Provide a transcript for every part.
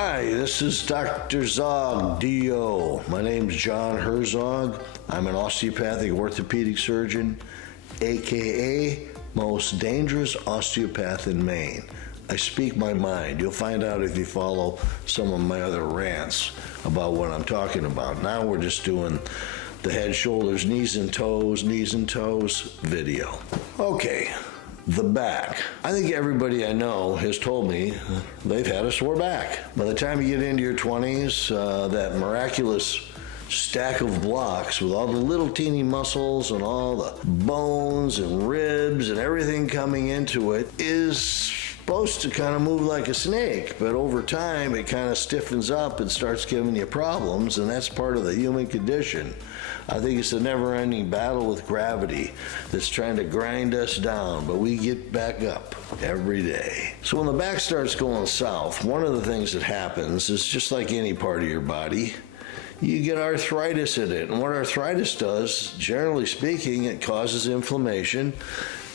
Hi, this is DrZogDo. My name's John Herzog. I'm an osteopathic orthopedic surgeon, aka most dangerous osteopath in Maine. I speak my mind. You'll find out if you follow some of my other rants about what I'm talking about. Now we're just doing the head, shoulders, knees and toes video. Okay. The back. I think everybody I know has told me they've had a sore back. By the time you get into your 20s, that miraculous stack of blocks with all the little teeny muscles and all the bones and ribs and everything coming into it is supposed to kind of move like a snake, but over time it kind of stiffens up and starts giving you problems, and that's part of the human condition. I think it's a never-ending battle with gravity that's trying to grind us down, but we get back up every day. So when the back starts going south, one of the things that happens is just like any part of your body, you get arthritis in it. And what arthritis does, generally speaking, it causes inflammation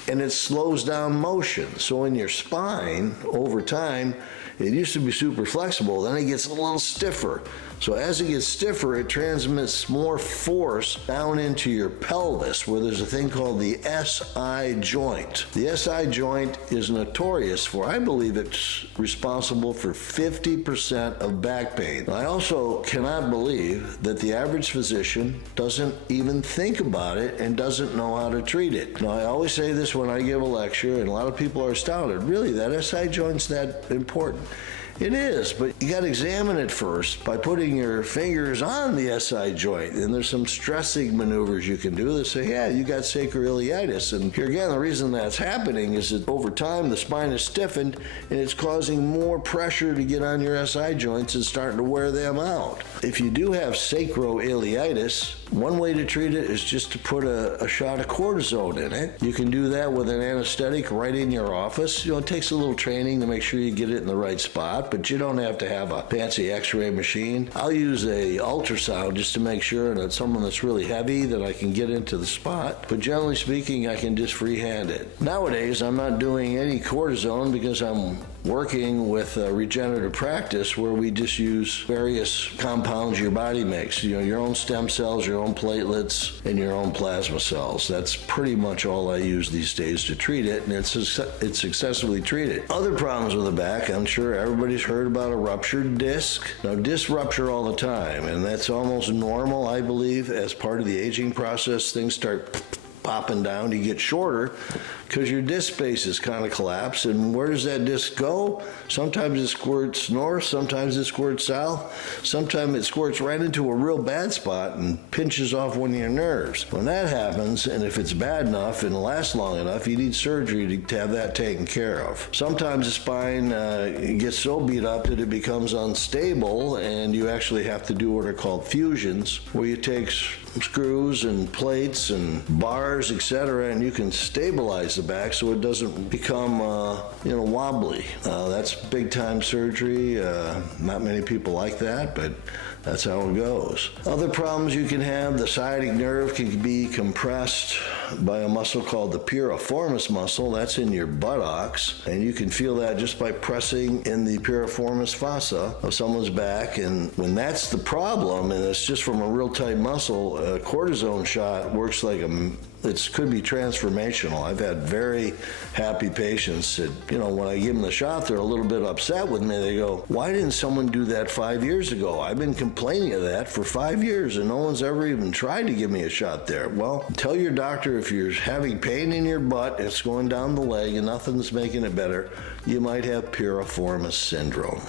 and it slows down motion. So in your spine, over time, it used to be super flexible, then it gets a little stiffer. So as it gets stiffer, it transmits more force down into your pelvis, where there's a thing called the SI joint. The SI joint is notorious for, I believe it's responsible for 50% of back pain. I also cannot believe that the average physician doesn't even think about it and doesn't know how to treat it. Now, I always say this when I give a lecture, and a lot of people are astounded. Really, that SI joint's that important? It is, but you got to examine it first by putting your fingers on the SI joint. And there's some stressing maneuvers you can do that say, yeah, you got sacroiliitis. And here again, the reason that's happening is that over time the spine is stiffened and it's causing more pressure to get on your SI joints and starting to wear them out. If you do have sacroiliitis, one way to treat it is just to put a shot of cortisone in it. You can do that with an anesthetic right in your office. You know, it takes a little training to make sure you get it in the right spot, but you don't have to have a fancy x-ray machine. I'll use a ultrasound just to make sure that someone that's really heavy that I can get into the spot, but generally speaking, I can just freehand it. Nowadays, I'm not doing any cortisone because I'm working with a regenerative practice where we just use various compounds your body makes. You know, your own stem cells, your own platelets, and your own plasma cells. That's pretty much all I use these days to treat it, and it's successfully treated. Other problems with the back, I'm sure everybody's heard about a ruptured disc. Now, discs rupture all the time, and that's almost normal, I believe. As part of the aging process, things start popping down, you get shorter because your disc space is kind of collapsed. And where does that disc go? Sometimes it squirts north, sometimes it squirts south, sometimes it squirts right into a real bad spot and pinches off one of your nerves. When that happens, and if it's bad enough and lasts long enough, you need surgery to have that taken care of. Sometimes the spine gets so beat up that it becomes unstable, and you actually have to do what are called fusions, where you take screws and plates and bars, etc., and you can stabilize the back so it doesn't become wobbly. That's big time surgery. Not many people like that, but that's how it goes. Other problems you can have, the sciatic nerve can be compressed by a muscle called the piriformis muscle. That's in your buttocks, and you can feel that just by pressing in the piriformis fossa of someone's back. And when that's the problem, and it's just from a real tight muscle, a cortisone shot works like it could be transformational. I've had very happy patients that, when I give them the shot, they're a little bit upset with me. They go, why didn't someone do that 5 years ago? I've been complaining of that for 5 years and no one's ever even tried to give me a shot there. Well, tell your doctor if you're having pain in your butt, it's going down the leg and nothing's making it better, you might have piriformis syndrome.